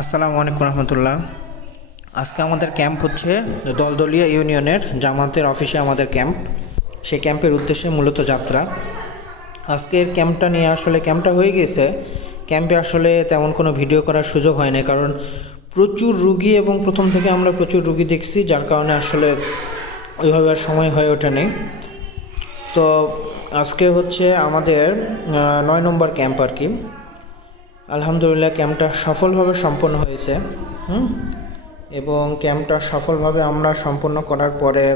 আসসালামু আলাইকুম রহমতুল্লাহ। আজকে আমাদের ক্যাম্প হচ্ছে দলদলীয় ইউনিয়নের জামাতের অফিসে আমাদের ক্যাম্প। সেই ক্যাম্পের উদ্দেশ্যে মূলত যাত্রা। আজকের ক্যাম্পটা নিয়ে আসলে ক্যাম্পটা হয়ে গেছে ক্যাম্পে আসলে তেমন কোনো ভিডিও করার সুযোগ হয় না কারণ প্রচুর রুগী এবং প্রথম থেকে আমরা প্রচুর রুগী দেখছি, যার কারণে আসলে ওইভাবে আর সময় হয়ে ওঠেনি। তো আজকে হচ্ছে আমাদের নয় নম্বর ক্যাম্প আর কি। আলহামদুলিল্লাহ ক্যাম্পটা সফলভাবে সম্পন্ন হয়েছে, হুম? এবং ক্যাম্পটা সফলভাবে আমরা সম্পন্ন করার পরে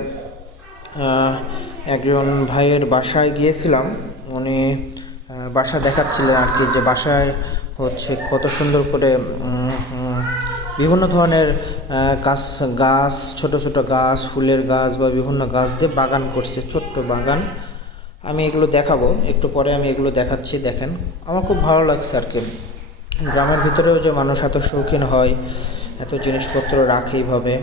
একজন ভাইয়ের বাসায় গিয়েছিলাম। উনি বাসা দেখাচ্ছিলেন আর কি, যে বাসায় হচ্ছে কত সুন্দর করে বিভিন্ন ধরনের গাছ গাছ, ছোট ছোট গাছ, ফুলের গাছ বা বিভিন্ন গাছ দিয়ে বাগান করছে, ছোট্ট বাগান। আমি এগুলো দেখাবো, একটু পরে আমি এগুলো দেখাচ্ছি, দেখেন। আমার খুব ভালো লাগছে আর কি। গ্রামের ভিতরেও যে মানুষ এত শৌখিন হয় এত জিনিসপত্র রাখে এইভাবে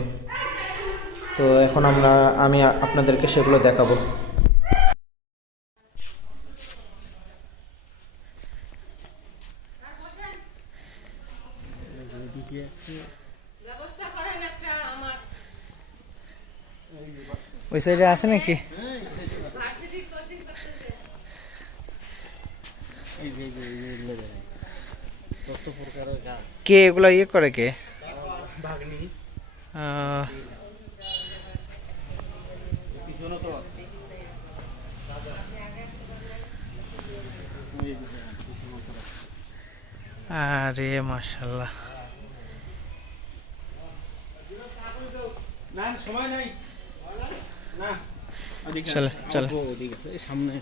তো এখন আমরা আমি আপনাদেরকে সেগুলো দেখাবো ওই সাইডে আছে নাকি কে এগুলো ইয়ে করে কে? আরে মাশাল্লাহ না সময় নাই। না চলে চলে। ওদিকে সামনে।